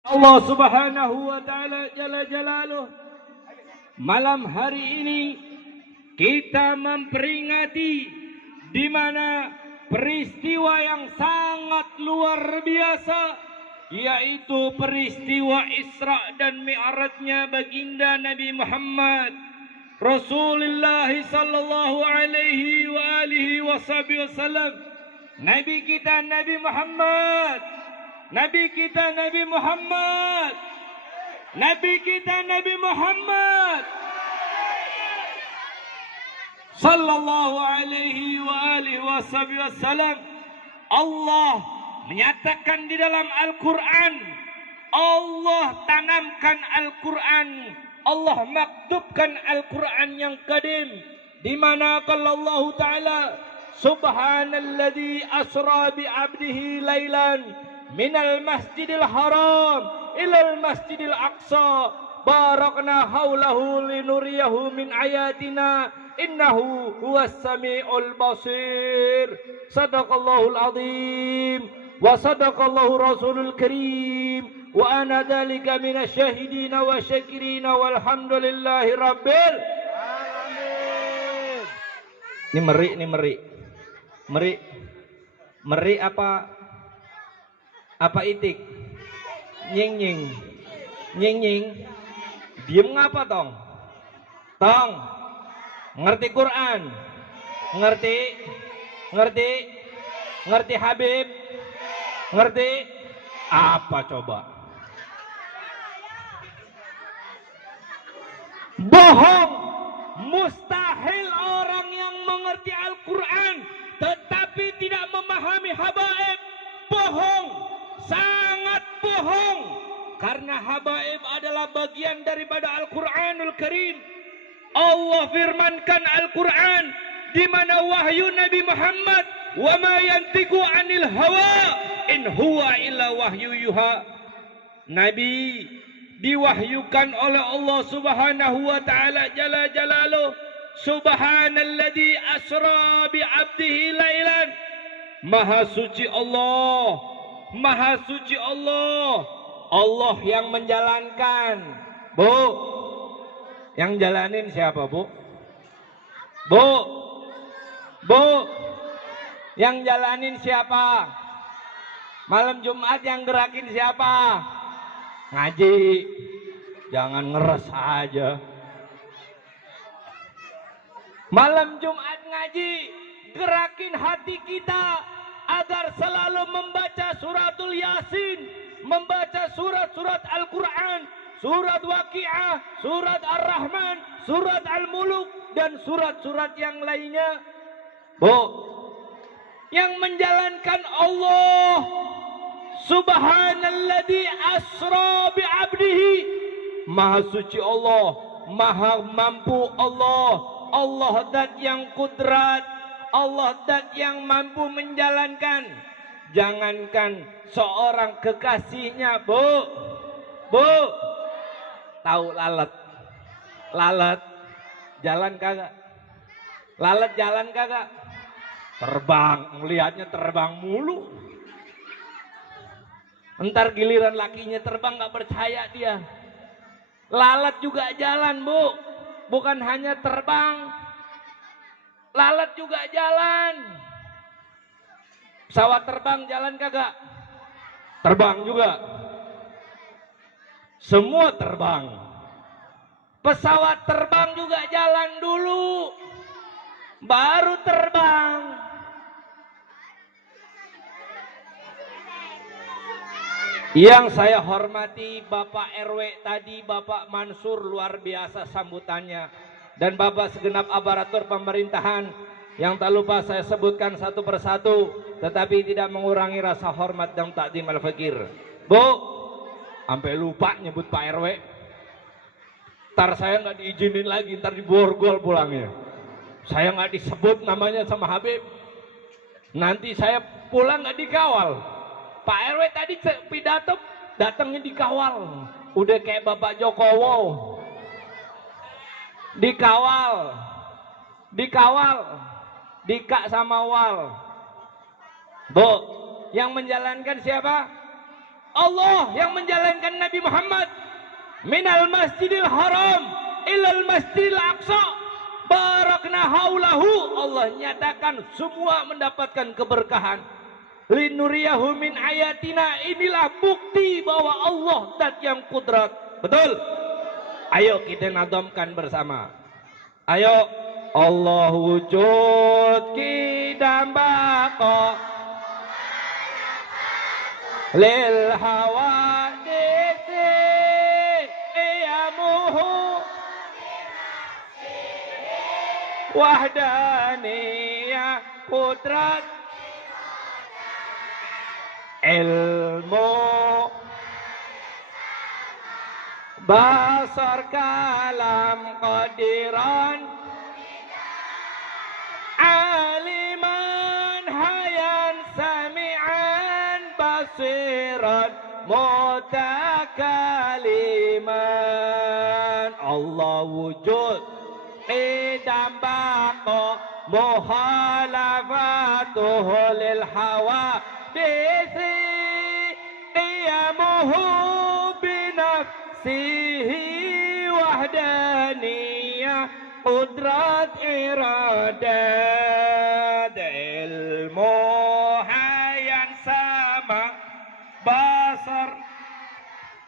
Allah Subhanahu wa taala jalla jalaluh. Malam hari ini kita memperingati di mana peristiwa yang sangat luar biasa, yaitu peristiwa Isra dan Mi'rajnya baginda Nabi Muhammad Rasulullah sallallahu alaihi wa alihi wasallam. Nabi kita Nabi Muhammad, Nabi kita Nabi Muhammad, Nabi kita Nabi Muhammad sallallahu alaihi wa alihi wasallam. Allah menyatakan di dalam Al-Quran, Allah tanamkan Al-Quran, Allah maktubkan Al-Quran yang kadim, di mana kalau Allah Ta'ala subhanalladzi asra bi 'abdihi lailan minal masjidil haram ilal masjidil aqsa barakna haulahu linuriyahu min ayatina innahu huwas sami'ul basir. Sadaqallahul azim wa sadaqallahu rasulul karim wa ana dzalika minasyahidin wa syakirin walhamdulillahi rabbil alamin. Ini meri apa itik? Nying. Diem ngapa tong? Ngerti Quran? Ngerti Habib? Ngerti? Apa coba? Bohong. Mustahil orang yang mengerti Al-Quran tetapi tidak memahami habaib. Bohong. Sangat bohong. Karena habaib adalah bagian daripada Al-Quranul Karim. Allah firmankan Al-Quran di mana wahyu Nabi Muhammad, wa ma yantiqu 'anil hawa in huwa illa wahyu yuha. Nabi diwahyukan oleh Allah Subhanahu wa taala jalla jalaluh. Subhanalladzi asra bi 'abdihi lailan. Maha suci Allah, maha suci Allah. Allah yang menjalankan. Bu, yang jalanin siapa, Bu? Bu, yang jalanin siapa? Malam Jumat yang gerakin siapa? Ngaji. Jangan ngeres aja. Malam Jumat ngaji, gerakin hati kita agar selalu membaca suratul Yasin, membaca surat-surat Al-Quran, surat Waqi'ah, surat Ar-Rahman, surat Al-Muluk, dan surat-surat yang lainnya. Bu, yang menjalankan Allah Subhanalladzi asra bi 'abdihi. Maha suci Allah, maha mampu Allah. Allah zat yang kudrat, Allah zat yang mampu menjalankan. Jangankan seorang kekasihnya, Bu, tahu lalat jalan kagak? Lalat jalan kagak? Terbang, melihatnya terbang mulu. Entar giliran lakinya terbang gak percaya dia. Lalat juga jalan, Bu, bukan hanya terbang. Lalat juga jalan. Pesawat terbang jalan kagak? Terbang juga. Semua terbang. Pesawat terbang juga jalan dulu, baru terbang. Yang saya hormati Bapak RW tadi, Bapak Mansur, luar biasa sambutannya. Dan Bapak segenap aparatur pemerintahan yang tak lupa saya sebutkan satu persatu, tetapi tidak mengurangi rasa hormat dan takdim al-fakir. Bu, sampai lupa nyebut Pak RW. Ntar saya nggak diizinin lagi, ntar diborgol pulangnya. Saya nggak disebut namanya sama Habib. Nanti saya pulang nggak dikawal. Pak RW tadi pidato datangnya dikawal. Udah kayak Bapak Jokowi. Dikawal. Dika sama wal. Bu, yang menjalankan siapa? Allah yang menjalankan Nabi Muhammad minal masjidil haram ilal masjidil aqsa barakna haulahu. Allah nyatakan semua mendapatkan keberkahan. Linuriyahu min ayatina, inilah bukti bahwa Allah zat yang kudrat. Betul? Ayo kita nadamkan bersama. Ayo. Allah wujud kidam baqa lil hawadisi iyamuhu wahdaniyah kudrat ilmu basar kalam qadiran aliman hayan sami'an basiran mutakaliman. Allah wujud qidam baqa muhalafatuhu lil hawa bisi qiyamuhu binafsihi wahdaniyah qudrat iradat ilmu hayan sama basar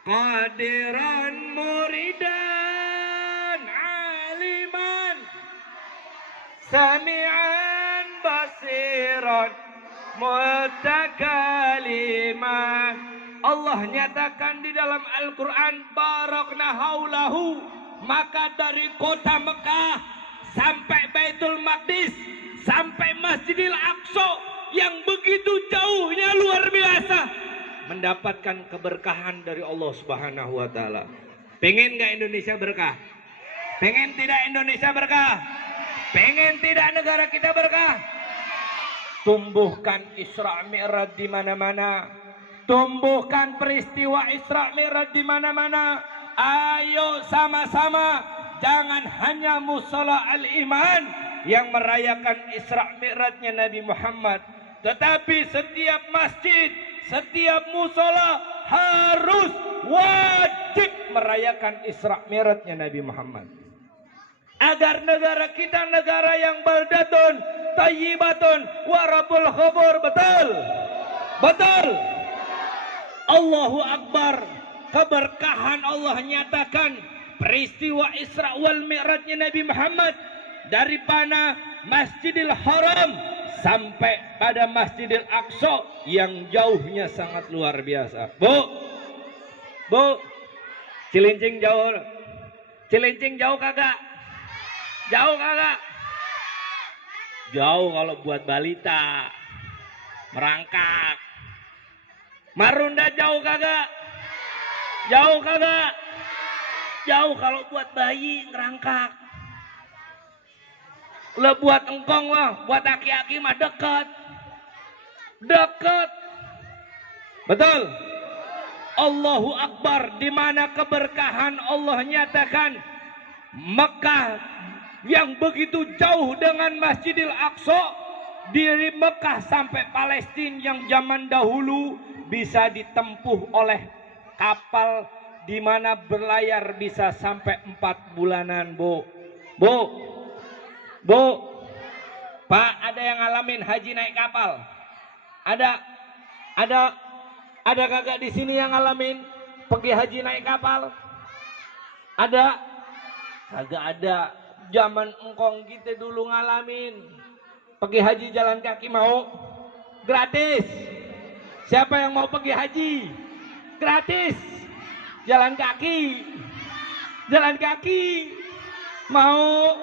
qadiran muridan aliman sami'an basiran mutakaliman. Allah nyatakan di dalam Al-Quran barakna haulahu, maka dari kota Mekah sampai Baitul Maqdis sampai Masjidil Aqsa yang begitu jauhnya luar biasa mendapatkan keberkahan dari Allah Subhanahu wa taala. Pengen gak Indonesia berkah? Pengen tidak Indonesia berkah? Pengen tidak negara kita berkah? Tumbuhkan Isra Mi'raj di mana-mana. Tumbuhkan peristiwa Isra Mi'raj di mana-mana. Ayo sama-sama, jangan hanya Mushola Al-Iman yang merayakan Isra Mi'rajnya Nabi Muhammad, tetapi setiap masjid, setiap mushola harus wajib merayakan Isra Mi'rajnya Nabi Muhammad, agar negara kita negara yang baldatun tayyibatun warabul khubur. Betul? Betul? Allahu Akbar. Keberkahan Allah nyatakan peristiwa Isra wal Mi'rajnya Nabi Muhammad dari mana Masjidil Haram sampai pada Masjidil Aqsa yang jauhnya sangat luar biasa. Bu, Cilincing jauh. Cilincing jauh kagak? Jauh kagak? Jauh kalau buat balita merangkak. Marunda jauh kagak? Jauh kagak? Jauh kalau buat bayi ngerangkak. Lah buat engkong lah, buat aki-aki mah dekat. Dekat. Betul? Allahu Akbar, di mana keberkahan Allah nyatakan Mekah yang begitu jauh dengan Masjidil Aqsa, dari Mekah sampai Palestina yang zaman dahulu bisa ditempuh oleh kapal, di mana berlayar bisa sampai 4 bulanan, Bu. Pak, ada yang ngalamin haji naik kapal? Ada kagak di sini yang ngalamin pergi haji naik kapal? Ada? Kagak ada. Zaman engkong kita dulu ngalamin pergi haji jalan kaki, mau? Gratis. Siapa yang mau pergi haji? Gratis. Jalan kaki. Jalan kaki. Mau?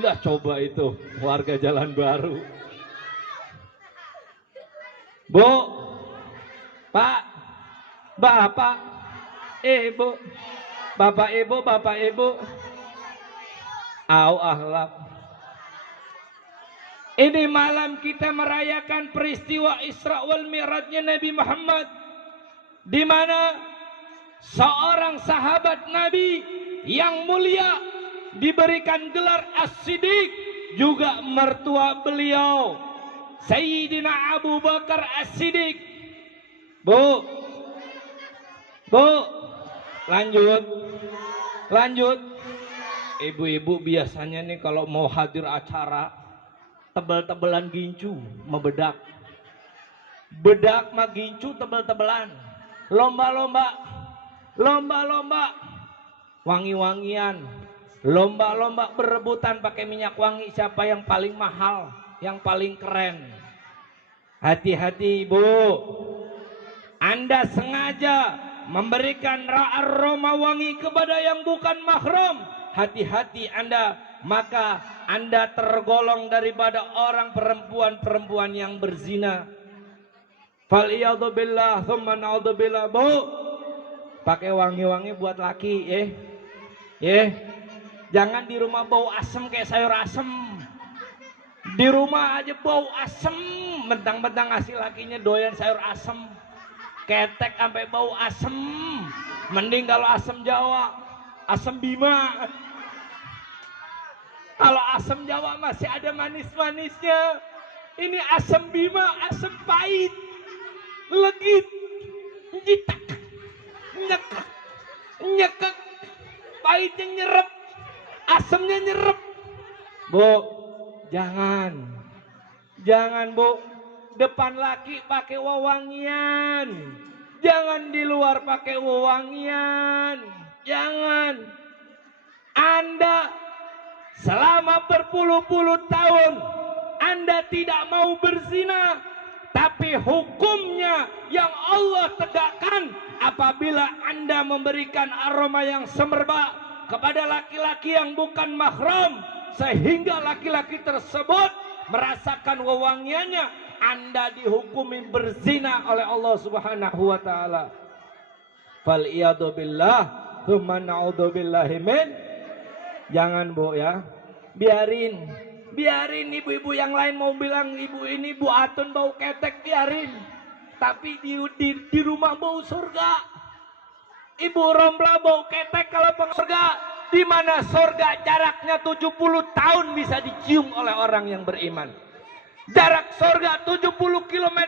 Lah coba itu warga Jalan Baru. Bu, Pak, Bapak, Ibu, Bapak Ibu. Au ahlak. Ini malam kita merayakan peristiwa Isra wal Mi'rajnya Nabi Muhammad, di mana seorang sahabat Nabi yang mulia diberikan gelar As-Siddiq, juga mertua beliau Sayyidina Abu Bakar As-Siddiq. Bu, Bu, lanjut. Lanjut. Ibu-ibu biasanya nih kalau mau hadir acara tebel-tebelan gincu membedak. Bedak mah gincu tebel-tebelan. Lomba-lomba. Lomba-lomba wangi-wangian. Lomba-lomba berebutan pakai minyak wangi siapa yang paling mahal, yang paling keren. Hati-hati Ibu. Anda sengaja memberikan aroma wangi kepada yang bukan mahram. Hati-hati Anda, maka Anda tergolong daripada orang perempuan-perempuan yang berzina. Faliyadzubillah, thumma na'udzubillah. Bu, pakai wangi-wangi buat laki, Jangan di rumah bau asem kayak sayur asem. Di rumah aja bau asem, mentang-mentang ngasih lakinya doyan sayur asem. Ketek sampai bau asem. Mending kalau asem Jawa, asem Bima. Kalau asem Jawa masih ada manis-manisnya. Ini asem Bima, asem pahit. Legit, nyitak, nyekek, nyekek, pahitnya nyerep, asemnya nyerep. Bu, jangan Bu, depan laki pakai wewangian, jangan di luar pakai wewangian, jangan. Anda selama berpuluh-puluh tahun Anda tidak mau berzina. Tapi hukumnya yang Allah tegakkan apabila Anda memberikan aroma yang semerbak kepada laki-laki yang bukan mahram sehingga laki-laki tersebut merasakan wewangiannya, Anda dihukumi berzina oleh Allah Subhanahu wa taala. Fal iyadu billah, tsumma na'udzubillahi min. Jangan Bu ya. Biarin ibu-ibu yang lain mau bilang ibu ini Bu Atun bau ketek, biarin. Tapi di rumah bau surga. Ibu Romla bau ketek kalau surga. Di mana surga jaraknya 70 tahun bisa dicium oleh orang yang beriman. Jarak surga 70 km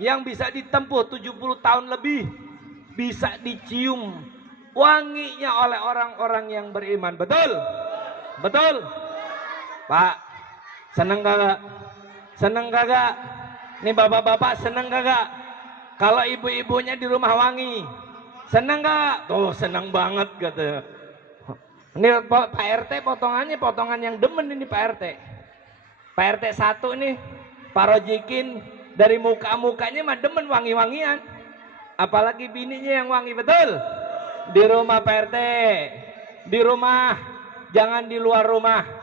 yang bisa ditempuh 70 tahun lebih bisa dicium wanginya oleh orang-orang yang beriman. Betul? Betul? Pak, seneng kagak? Seneng kagak? Nih bapak-bapak seneng kagak? Kalau ibu-ibunya di rumah wangi, seneng kagak? Tuh seneng banget kata. Ini Pak RT potongannya potongan yang demen ini Pak RT. Pak RT 1 nih, Pak Rojikin dari muka-mukanya mah demen wangi-wangian. Apalagi bininya yang wangi, betul? Di rumah Pak RT, di rumah, jangan di luar rumah.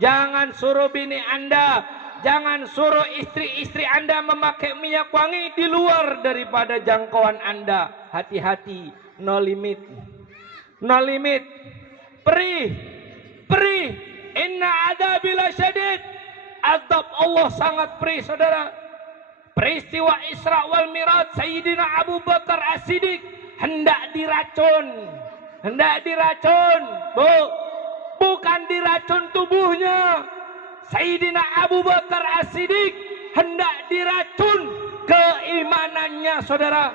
Jangan suruh bini Anda, jangan suruh istri-istri Anda memakai minyak wangi di luar daripada jangkauan Anda. Hati-hati, no limit. No limit. Perih. Inna adzabil syadid. Azab Allah sangat perih, saudara. Peristiwa Isra wal Mi'raj Sayyidina Abu Bakar As-Siddiq hendak diracun. Bu, bukan diracun tubuhnya. Sayyidina Abu Bakar As-Siddiq hendak diracun keimanannya, saudara.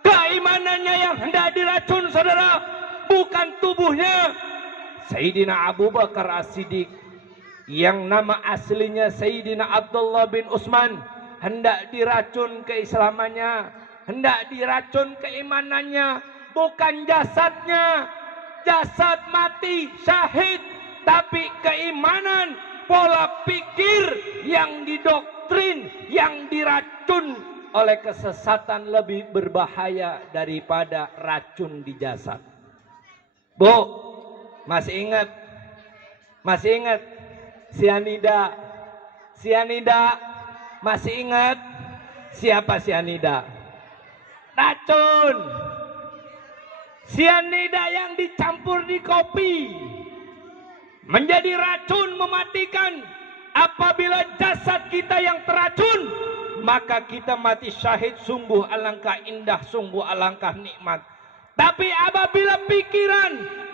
Keimanannya yang hendak diracun, saudara, bukan tubuhnya. Sayyidina Abu Bakar As-Siddiq yang nama aslinya Sayyidina Abdullah bin Utsman hendak diracun keislamannya, hendak diracun keimanannya, bukan jasadnya. Jasad mati, syahid, tapi keimanan, pola pikir yang didoktrin, yang diracun oleh kesesatan lebih berbahaya daripada racun di jasad. Bu, masih ingat sianida, masih ingat siapa sianida? Racun. Sianida yang dicampur di kopi menjadi racun mematikan. Apabila jasad kita yang teracun, maka kita mati syahid. Sungguh alangkah indah, sungguh alangkah nikmat. Tapi apabila pikiran,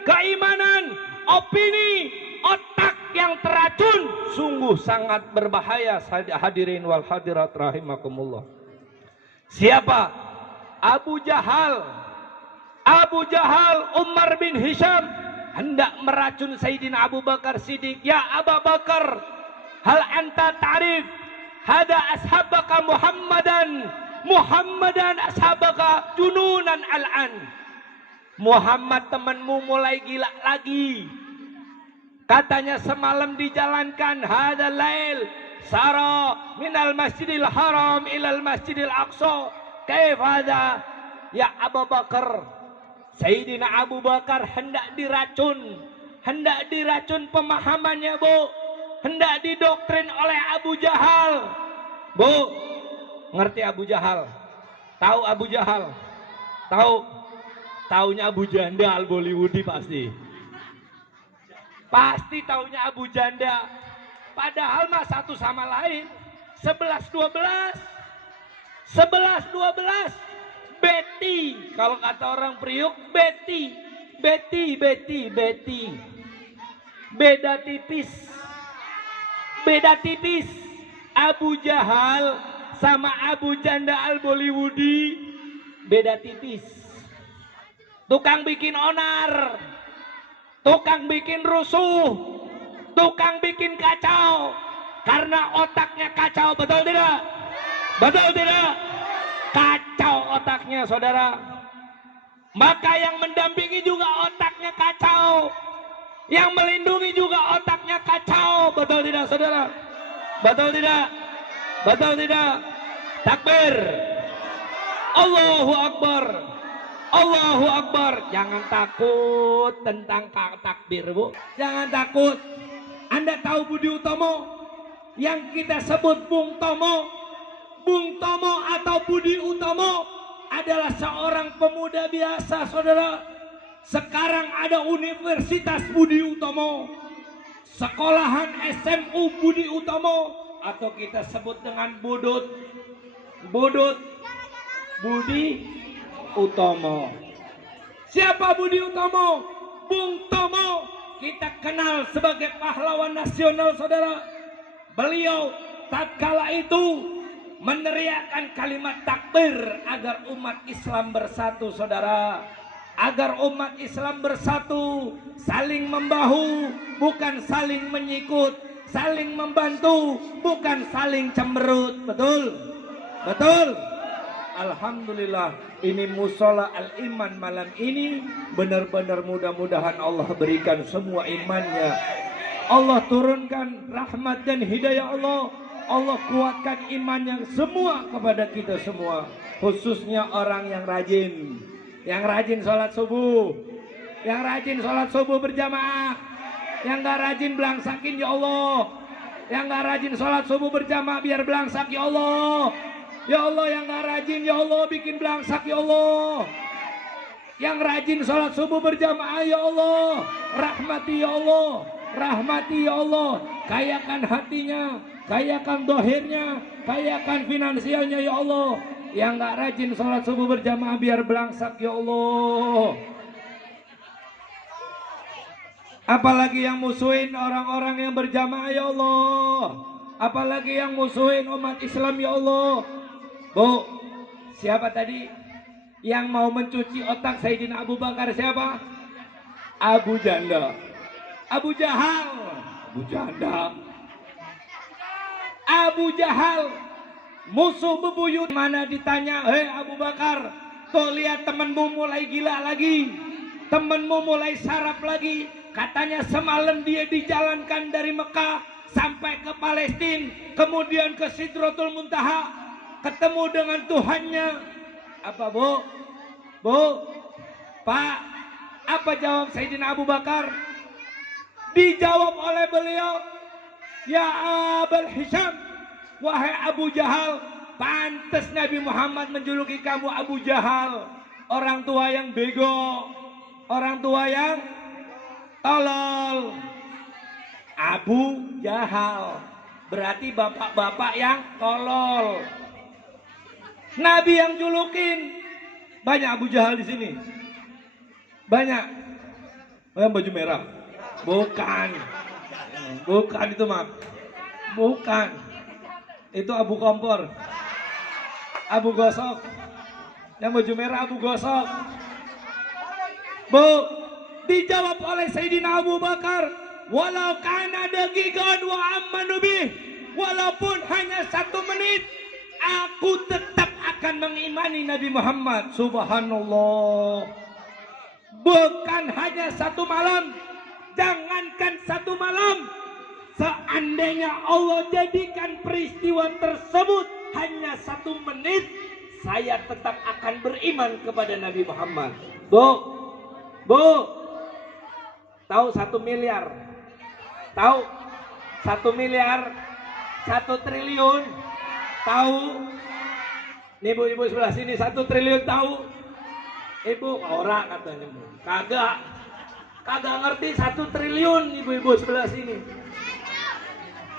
keimanan, opini, otak yang teracun, sungguh sangat berbahaya. Hadirin wal hadirat rahimakumullah. Siapa Abu Jahal Umar bin Hisham hendak meracun Sayyidina Abu Bakar Siddiq. Ya Abu Bakar, hal anta ta'rif hada ashabaka Muhammadan ashabaka jununan al'an. Muhammad temanmu mulai gila lagi. Katanya semalam dijalankan hada lail sara minal masjidil haram ilal masjidil aqsa. Kaif hada ya Abu Bakar? Sayyidina Abu Bakar hendak diracun pemahamannya, Bu. Hendak didoktrin oleh Abu Jahal. Bu, ngerti Abu Jahal? Tahu Abu Jahal? Taunya Abu Janda Al-Bollywoodi pasti. Pasti taunya Abu Janda. Padahal mah satu sama lain. 11-12. Betty, kalau kata orang Priuk, Betty. Beda tipis. Abu Jahal sama Abu Janda Al-Bollywoodi beda tipis. Tukang bikin onar, tukang bikin rusuh, tukang bikin kacau. Karena otaknya kacau, betul tidak? Betul tidak? Kacau otaknya, saudara. Maka yang mendampingi juga otaknya kacau. Yang melindungi juga otaknya kacau. Betul tidak, saudara? Betul tidak? Betul tidak? Takbir. Allahu Akbar. Allahu Akbar. Jangan takut tentang takbir, Bu. Jangan takut. Anda tahu Budi Utomo yang kita sebut Bung Tomo atau Budi Utomo adalah seorang pemuda biasa, saudara. Sekarang ada Universitas Budi Utomo, sekolahan SMU Budi Utomo, atau kita sebut dengan Budut Budi Utomo. Siapa Budi Utomo? Bung Tomo, kita kenal sebagai pahlawan nasional, saudara. Beliau tatkala itu meneriakkan kalimat takbir agar umat Islam bersatu, saudara. Agar umat Islam bersatu, saling membahu, bukan saling menyikut, saling membantu, bukan saling cemberut. Betul? Betul? Alhamdulillah, ini musola al-iman malam ini benar-benar mudah-mudahan Allah berikan semua imannya. Allah turunkan rahmat dan hidayah Allah. Allah kuatkan imannya semua kepada kita semua, khususnya orang yang rajin sholat subuh, yang rajin sholat subuh berjamaah, yang gak rajin belangsakin ya Allah, yang gak rajin sholat subuh berjamaah biar belangsak ya Allah, yang gak rajin ya Allah bikin belangsak ya Allah, yang rajin sholat subuh berjamaah ya Allah, rahmati ya Allah, kayakan hatinya, kayakan dohirnya, kayakan finansialnya ya Allah. Yang gak rajin sholat subuh berjamaah biar belangsak ya Allah. Apalagi yang musuhin orang-orang yang berjamaah ya Allah. Apalagi yang musuhin umat Islam ya Allah. Bu, siapa tadi yang mau mencuci otak Sayyidina Abu Bakar? Siapa? Abu Janda, Abu Jahal, Abu Janda, Abu Jahal, musuh bebuyut. Mana ditanya, hei Abu Bakar, tuh lihat temenmu mulai gila lagi, temenmu mulai sarap lagi. Katanya semalam dia dijalankan dari Mekah sampai ke Palestina, kemudian ke Sidratul Muntaha, ketemu dengan Tuhannya. Apa Bu? Pak, apa jawab Sayyidina Abu Bakar? Dijawab oleh beliau, ya Abul Hisham, wahai Abu Jahal, pantas Nabi Muhammad menjuluki kamu Abu Jahal, orang tua yang bego, orang tua yang tolol. Abu Jahal berarti bapak-bapak yang tolol. Nabi yang julukin. Banyak Abu Jahal di sini. Banyak. Yang baju merah. Bukan itu, maaf. Bukan. Itu Abu Kompor, Abu Gosok, Yang baju merah Abu Gosok. Bu, dijawab oleh Sayyidina Abu Bakar, walau kana daqiqan wa amanu bih, walaupun hanya 1 menit, aku tetap akan mengimani Nabi Muhammad. Subhanallah. Bukan hanya 1 malam, jangankan 1 malam, seandainya Allah jadikan peristiwa tersebut hanya 1 menit, saya tetap akan beriman kepada Nabi Muhammad. Bu, tahu 1 miliar? Tahu 1 miliar, 1 triliun? Tahu? Nih ibu-ibu sebelah sini 1 triliun tahu? Ibu ora katanya, kagak ngerti 1 triliun ibu-ibu sebelah sini.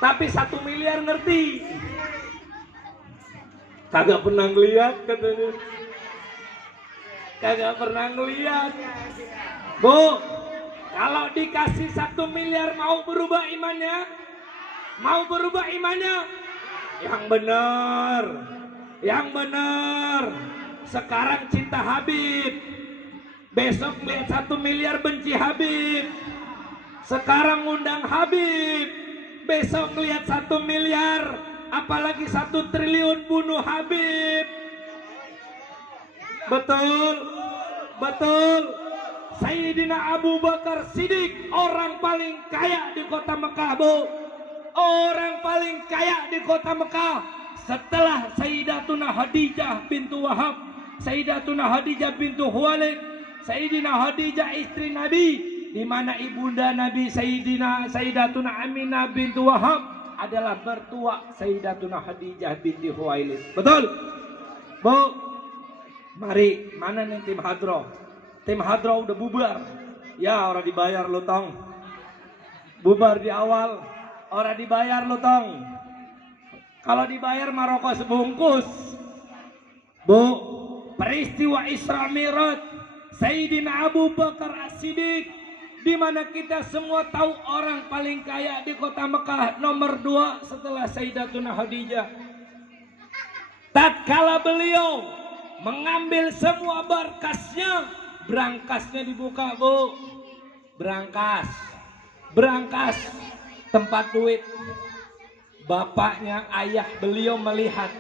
Tapi 1 miliar ngerti. Kagak pernah ngeliat katanya. Kagak pernah ngeliat. Bu, kalau dikasih 1 miliar mau berubah imannya? Mau berubah imannya? Yang benar. Yang benar. Sekarang cinta Habib. Besok lihat 1 miliar benci Habib. Sekarang undang Habib. Besok lihat 1 miliar. Apalagi 1 triliun bunuh Habib. Betul. Betul. Sayyidina Abu Bakar Siddiq, orang paling kaya di kota Mekah, Bu. Orang paling kaya di kota Mekah setelah Sayyidatuna Khadijah bintu Wahab, Sayyidatuna Khadijah bintu Khuwailid, Sayyidina Khadijah istri Nabi, di mana ibunda Nabi Sayyidatuna Aminah bintu Wahab adalah mertua Sayyidatuna Khadijah binti Khuwailid. Betul? Bu, mari, mana nih tim hadroh? Tim hadroh udah bubar. Ya, orang dibayar lo tong. Bubar di awal, orang dibayar lo tong. Kalau dibayar maroko sebungkus. Bu, peristiwa Isra Mi'raj Sayyidina Abu Bakar As-Siddiq, di mana kita semua tahu orang paling kaya di kota Mekah, nomor 2 setelah Sayyidatuna Khadijah. Tatkala beliau mengambil semua berangkasnya dibuka, Bu. Berangkas tempat duit. Bapaknya, ayah beliau melihat.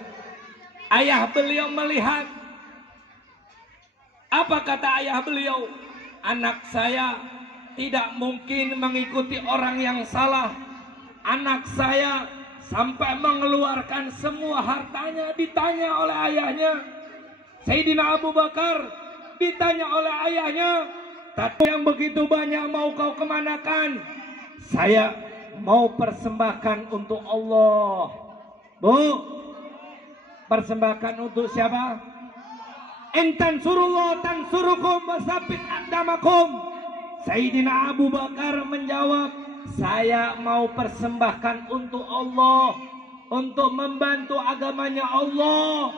Apa kata ayah beliau? Anak saya tidak mungkin mengikuti orang yang salah. Anak saya sampai mengeluarkan semua hartanya. Ditanya oleh ayahnya, Sayyidina Abu Bakar ditanya oleh ayahnya, tapi yang begitu banyak mau kau kemanakan? Saya mau persembahkan untuk Allah. Bu, persembahkan untuk siapa? Intan surullah tansurukum wasabit aqdamakum. Sayyidina Abu Bakar menjawab, saya mau persembahkan untuk Allah, untuk membantu agamanya Allah.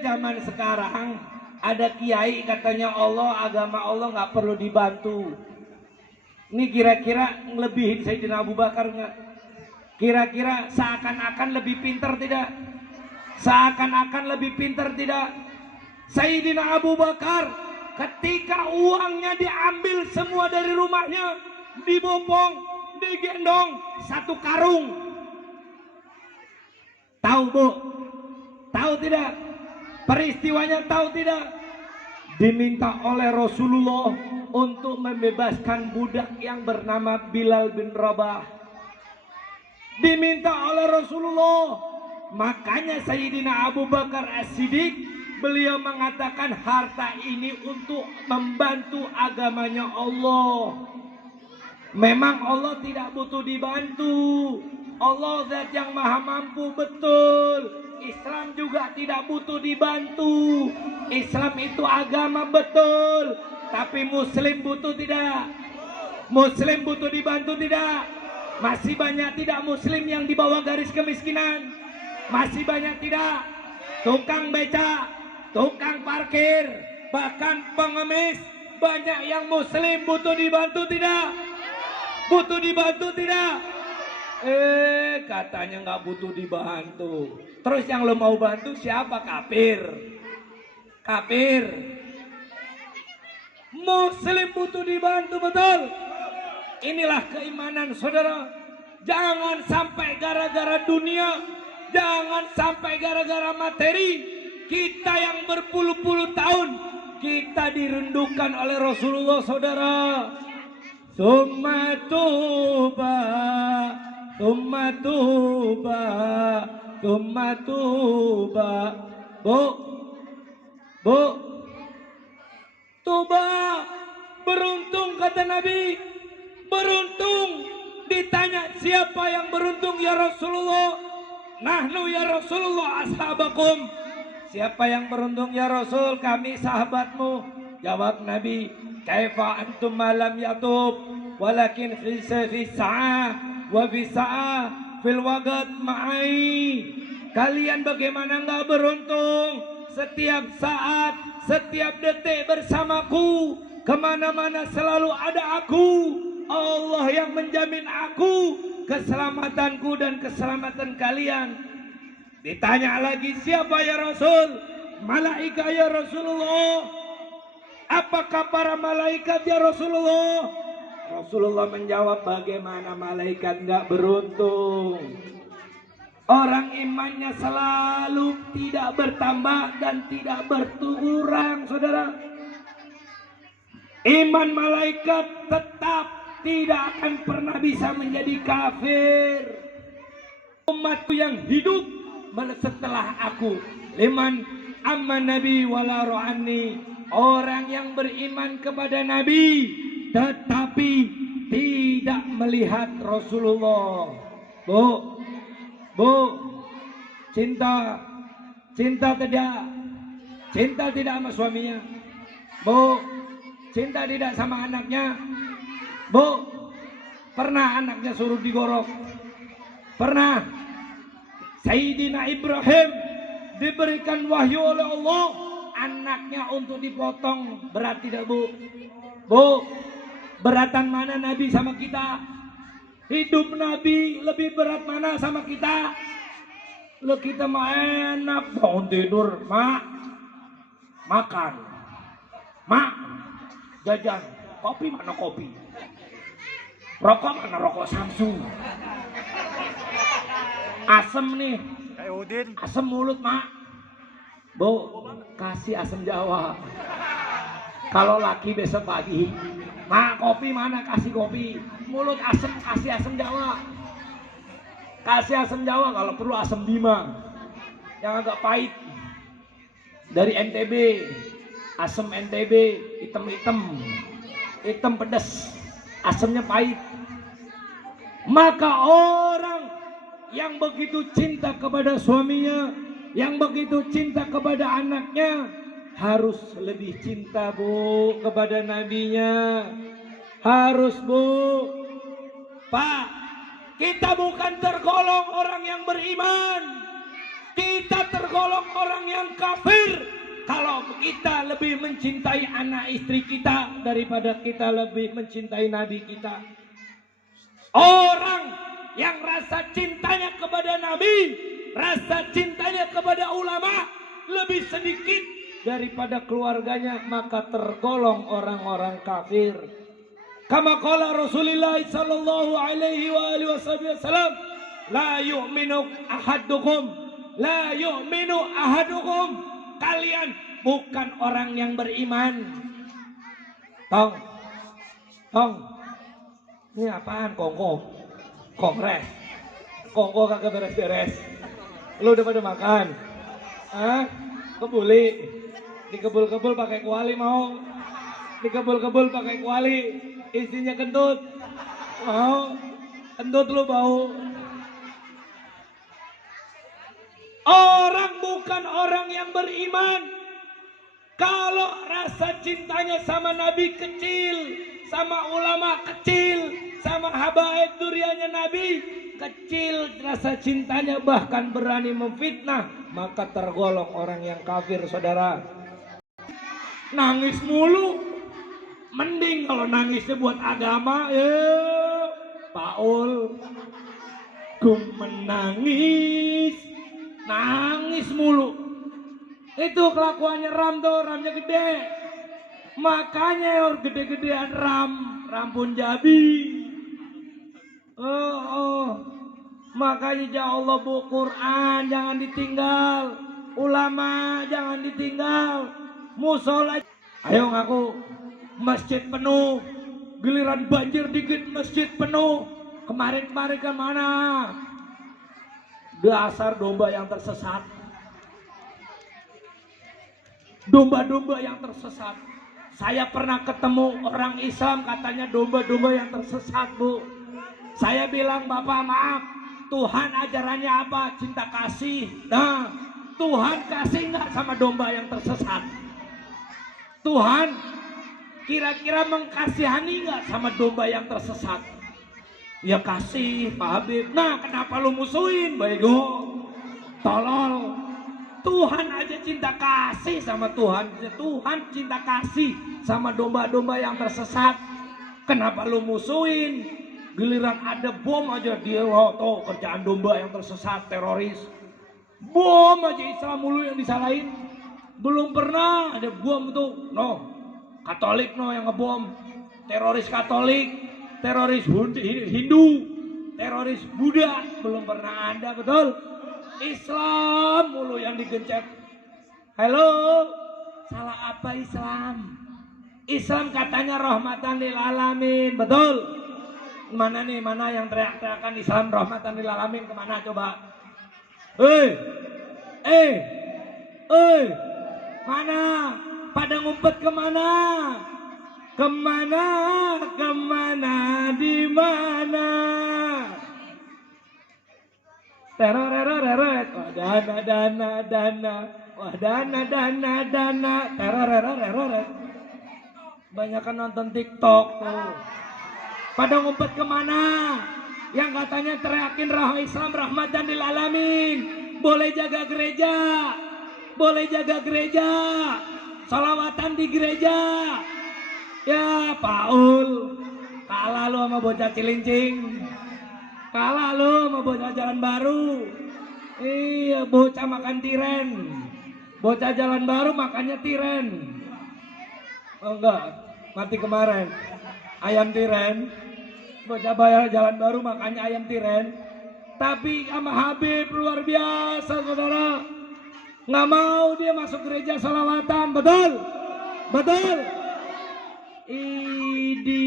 Zaman sekarang ada kiai katanya agama Allah nggak perlu dibantu. Ini kira-kira ngelebihin Sayyidina Abu Bakar nggak? Kira-kira seakan-akan lebih pintar tidak? Seakan-akan lebih pintar tidak? Sayyidina Abu Bakar ketika uangnya diambil semua dari rumahnya, dibopong, digendong 1 karung. Tahu, Bu? Tahu tidak? Peristiwanya tahu tidak? Diminta oleh Rasulullah untuk membebaskan budak yang bernama Bilal bin Rabah. Diminta oleh Rasulullah. Makanya Sayyidina Abu Bakar As-Siddiq, beliau mengatakan harta ini untuk membantu agamanya Allah. Memang Allah tidak butuh dibantu. Allah zat yang maha mampu, betul. Islam juga tidak butuh dibantu. Islam itu agama, betul. Tapi Muslim butuh tidak? Muslim butuh dibantu tidak? Masih banyak tidak Muslim yang di bawah garis kemiskinan? Masih banyak tidak? Tukang beca, tukang parkir, bahkan pengemis, banyak yang Muslim butuh dibantu tidak? Butuh dibantu tidak? Katanya nggak butuh dibantu. Terus yang lo mau bantu siapa? Kafir. Kafir. Muslim butuh dibantu, betul. Inilah keimanan, saudara. Jangan sampai gara-gara dunia, jangan sampai gara-gara materi, kita yang berpuluh-puluh tahun kita dirindukan oleh Rasulullah, saudara. Summa tuba, summa tuba, summa tuba. Bu, tuba. Beruntung kata Nabi, beruntung. Ditanya siapa yang beruntung ya Rasulullah? Nahnu ya Rasulullah ashabakum. Siapa yang beruntung ya Rasul? Kami sahabatmu. Jawab Nabi, kaifa antum malam yatub walakin fi sa'ah wa fi sa'ah fil waqt ma'i. Kalian bagaimana enggak beruntung? Setiap saat, setiap detik bersamaku, kemana-mana selalu ada aku. Allah yang menjamin aku, keselamatanku dan keselamatan kalian. Ditanya lagi, siapa ya Rasul? Malaikat ya Rasulullah. Apakah para malaikat ya Rasulullah? Rasulullah menjawab, bagaimana malaikat enggak beruntung? Orang imannya selalu tidak bertambah dan tidak berkurang, saudara. Iman malaikat tetap tidak akan pernah bisa menjadi kafir. Umatku yang hidup setelah aku, liman amman nabi wala ro'ani, orang yang beriman kepada Nabi tetapi tidak melihat Rasulullah. Bu, cinta tidak sama suaminya. Bu, cinta tidak sama anaknya. Bu, pernah anaknya suruh digorok? Pernah. Sayyidina Ibrahim diberikan wahyu oleh Allah, anaknya untuk dipotong. Berat tidak, Bu? Bu, beratan mana Nabi sama kita? Hidup Nabi lebih berat mana sama kita? Lo kita mah enak, bangun tidur, mak, makan, mak, jajan, kopi mana kopi, rokok mana rokok Samsung, asem nih, asem mulut mak. Bu, kasih asem Jawa. Kalau laki besok pagi, mak kopi mana, kasih kopi. Mulut asem, kasih asem Jawa. Kasih asem Jawa, kalau perlu asem Bima yang agak pahit dari NTB. Asem NTB hitam pedas, asemnya pahit. Maka orang yang begitu cinta kepada suaminya, yang begitu cinta kepada anaknya, harus lebih cinta, Bu, kepada nabinya. Harus, Bu. Pak, kita bukan tergolong orang yang beriman, kita tergolong orang yang kafir kalau kita lebih mencintai anak istri kita daripada kita lebih mencintai nabi kita. Orang yang rasa cintanya kepada nabi, rasa cintanya kepada ulama lebih sedikit daripada keluarganya, maka tergolong orang-orang kafir. Kama qala Rasulullah sallallahu alaihi wa alihi wasallam, la yu'minu ahadukum, kalian bukan orang yang beriman. Tong, ini apaan? Kongres, kongko kagak beres-beres. Lu udah pada makan? Kebuli, dikebul-kebul pakai kuali mau? Dikebul-kebul pakai kuali, isinya kentut. Mau? Kentut lu bau. Orang bukan orang yang beriman kalau rasa cintanya sama Nabi kecil, sama ulama kecil, sama habaib duriannya Nabi kecil, rasa cintanya bahkan berani memfitnah, maka tergolong orang yang kafir, saudara. Nangis mulu, mending kalau nangisnya buat agama, Paul. Ku menangis, nangis mulu. Itu kelakuannya Ram tuh, Ramnya gede. Makanya gede-gedean Ram Punjabi. Makanya ya Allah bu, Quran jangan ditinggal, ulama jangan ditinggal, musola. Ayo ngaku, masjid penuh, giliran banjir dikit masjid penuh. Kemarin kemana? Dasar domba yang tersesat. Domba-domba yang tersesat. Saya pernah ketemu orang Islam katanya domba-domba yang tersesat bu. Saya bilang Bapak maaf, Tuhan ajarannya apa? Cinta kasih. Nah, Tuhan kasih nggak sama domba yang tersesat? Tuhan kira-kira mengkasihani nggak sama domba yang tersesat? Ya kasih Pak Habib. Nah kenapa lu musuhin? Bego, tolol. Tuhan aja cinta kasih sama Tuhan. Tuhan cinta kasih sama domba-domba yang tersesat. Kenapa lu musuhin? Giliran ada bom aja dia, tuh kerjaan domba yang tersesat, teroris. Bom aja Islam mulu yang disalahin. Belum pernah ada bom tuh. No, Katolik no yang ngebom. Teroris Katolik, teroris Hindu, teroris Buddha. Belum pernah ada, betul. Islam mulu yang digencet. Halo, salah apa Islam? Islam katanya rahmatan lil alamin, betul. Mana nih, mana yang teriak-teriakan Islam rahmatan lil alamin? Kemana coba? Mana? Pada ngumpet kemana? Kemana, di mana? Teroreret, wah dana, wah dana, teroreret. Banyakan nonton TikTok tuh. Pada ngumpet kemana? Yang katanya teriakin Islam rahmatan lil alamin. Boleh jaga gereja, boleh jaga gereja, salawatan di gereja. Ya Paul, kalah lu sama bocah cilincing, kalah lu sama bocah jalan baru. Iya, bocah makan tiren, bocah jalan baru makannya tiren. Oh enggak, mati kemarin ayam tiren. Bocah bayar jalan baru makannya ayam tiren. Tapi sama Habib luar biasa saudara. Nggak mau dia masuk gereja salawatan, betul? Betul? Idi,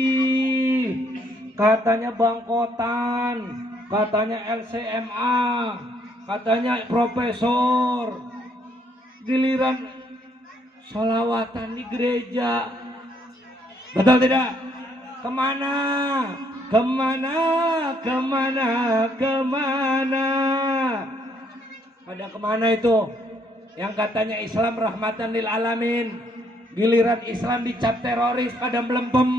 katanya bangkotan, katanya LCMA, katanya profesor. Giliran salawatan di gereja, betul tidak? Kemana? Pada kemana itu? Yang katanya Islam rahmatan lil alamin. Giliran Islam dicap teroris, pada melempem,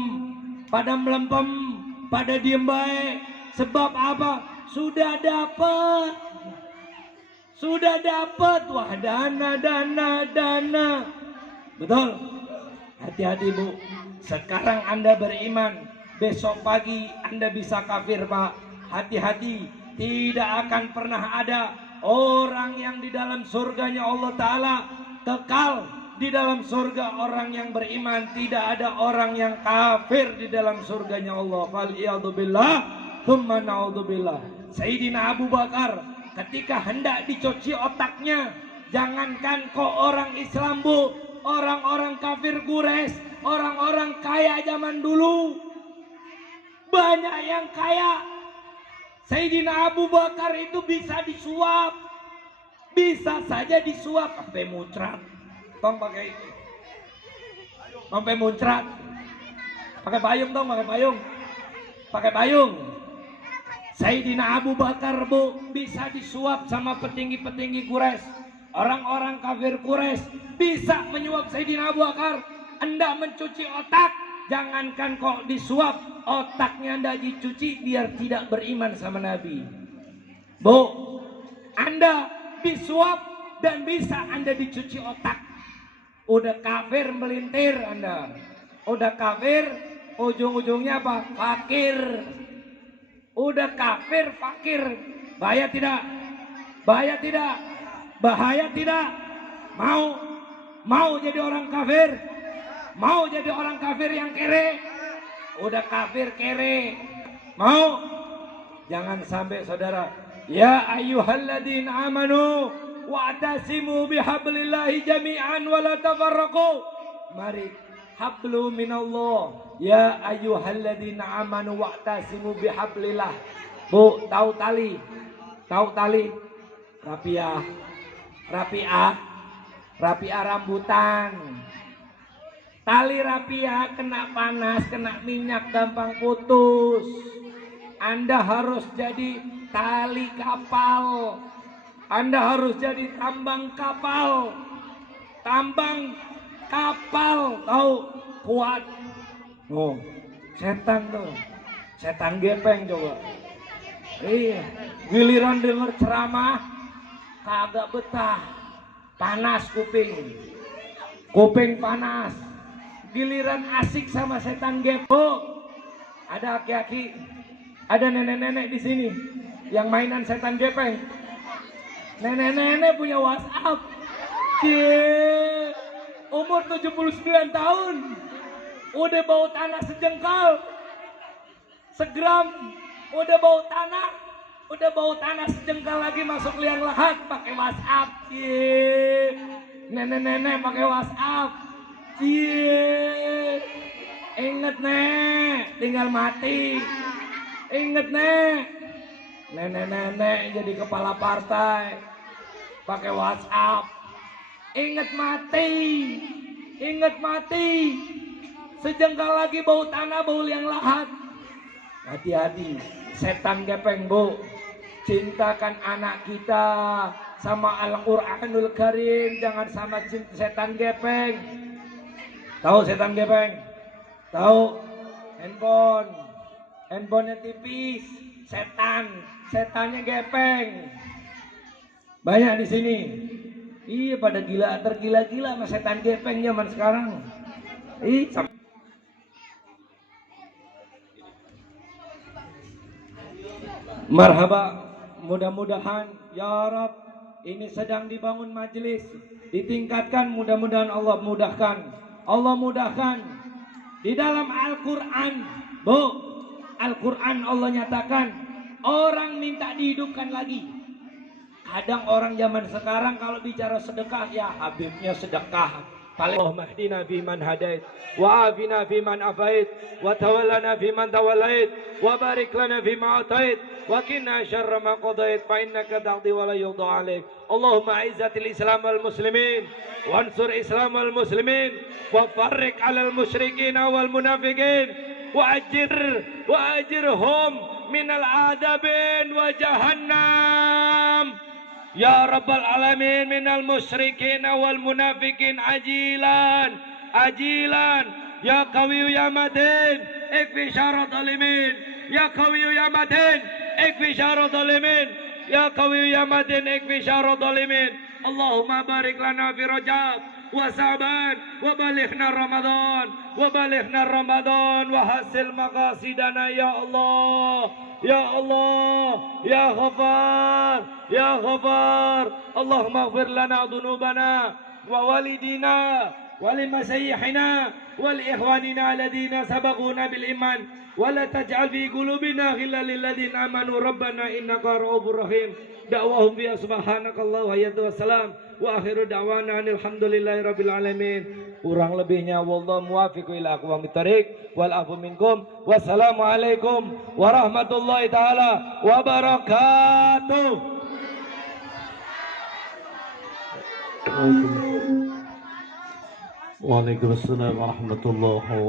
pada diem baik. Sebab apa? Sudah dapat, wah dana. Betul? Hati-hati bu. Sekarang Anda beriman, besok pagi Anda bisa kafir pak. Hati-hati, tidak akan pernah ada orang yang di dalam surganya Allah Ta'ala kekal di dalam surga orang yang beriman. Tidak ada orang yang kafir di dalam surganya Allah. Fal'iyadzubillah, thumma na'udzubillah. Sayyidina Abu Bakar ketika hendak dicuci otaknya, jangankan kok orang Islam bu, orang-orang kafir Quraisy, orang-orang kaya zaman dulu, banyak yang kaya. Sayyidina Abu Bakar itu bisa disuap, bisa saja disuap sampai muncrat. Tong pakai itu, sampai muncrat, pakai payung dong, pakai payung. Sayyidina Abu Bakar bu bisa disuap sama petinggi-petinggi Quraisy, orang-orang kafir Quraisy bisa menyuap Sayyidina Abu Bakar. Anda mencuci otak, jangankan kok disuap, otaknya Anda dicuci biar tidak beriman sama Nabi. Bu, Anda disuap dan bisa Anda dicuci otak. Udah kafir melintir Anda, udah kafir, ujung-ujungnya apa? Fakir. Udah kafir fakir, Bahaya tidak? Bahaya tidak? Bahaya tidak? Mau jadi orang kafir? Mau jadi orang kafir yang kere? Udah kafir kere. Mau? Jangan sampai saudara. Ya ayyuhalladzina amanu wa'tasimu bihablillahi jami'an wa la tafarraqu. Mari, hablu minallah. Ya ayyuhalladzina amanu wa'tasimu bihablillah. Bu, tahu tali? Tahu tali? Rapiah rambutan. Tali rapiah kena panas, kena minyak gampang putus. Anda harus jadi tali kapal. Anda harus jadi tambang kapal. Tambang kapal, tahu kuat. Oh, setan tuh. Setan gepeng coba. Iya, giliran denger ceramah kagak betah. Panas kuping. Kuping panas. Giliran asik sama setan gepo. Ada aki-aki, ada nenek-nenek di sini yang mainan setan gepeng. Nenek-nenek punya WhatsApp. Cie, umur 79 tahun. Udah bau tanah sejengkal. Segram, udah bau tanah. Udah bau tanah sejengkal lagi masuk liang lahat pakai WhatsApp. Cie, nenek-nenek pakai WhatsApp. Cie, inget nek, tinggal mati. Inget nek, nenek-nenek jadi kepala partai pakai WhatsApp. Inget mati. Sejengkal lagi bau tanah, bau liang lahat. Hati-hati, setan gepeng bu. Cintakan anak kita sama Al-Quranul Karim, jangan sama setan gepeng. Tahu setan gepeng? Tahu? Handphonenya tipis, setannya gepeng. Banyak di sini. Iya, pada tergila-gila sama setan gepeng zaman sekarang. Marhaba, mudah-mudahan ya Rab, ini sedang dibangun majelis, ditingkatkan, mudah-mudahan Allah mudahkan. Allah mudahkan. Di dalam Al-Quran, Bu, Al-Quran Allah nyatakan orang minta dihidupkan lagi. Kadang orang zaman sekarang kalau bicara sedekah, ya Habibnya sedekah. Allahumma hdina fi man hadait, wa afina fi man afait, wa tawallana fi man tawallait, wa barik lana fi ma atait, wa qina syarra ma qadait, fa innaka taqdi wa la yuqda alaik. Allahumma izzatil Islam wal muslimin, wansur Islam wal muslimin, wa farriq 'alal musyrikin wal munafiqin, wa ajirhum minal adabin wa jahannam. Ya Rabbal Alamin, minal musyrikin wal munafikin ajilan. Ya Qawiyu ya Matin, ikfi syarra zalimin. Ya Qawiyu ya Matin, ikfi syarra zalimin. Ya Qawiyu ya Matin, ikfi syarra zalimin. Allahumma barik lana fi Rajab wa Sa'ban wa balighna Ramadan wa hasil maqasidana ya Allah. Ya Allah, Ya Ghafar, Allahumma ighfir lana dhunubana wa walidina wa limasayyihina wal ikhwanina alladhina sabaquna bil iman wa la taj'al fi qulubina ghillan lil ladzina amanu rabbana innaka ra'ufur rahim. Da'wahum biya subhanakallah wa yatu wassalam wa akhiru da'wana alhamdulillahi rabbil alamin. Kurang lebihnya wallahu muwaffiq ila aqwamit thariq wal afu minkum. Wassalamualaikum warahmatullahi taala wabarakatuh. Waalaikumsalam warahmatullahi wabarakatuh.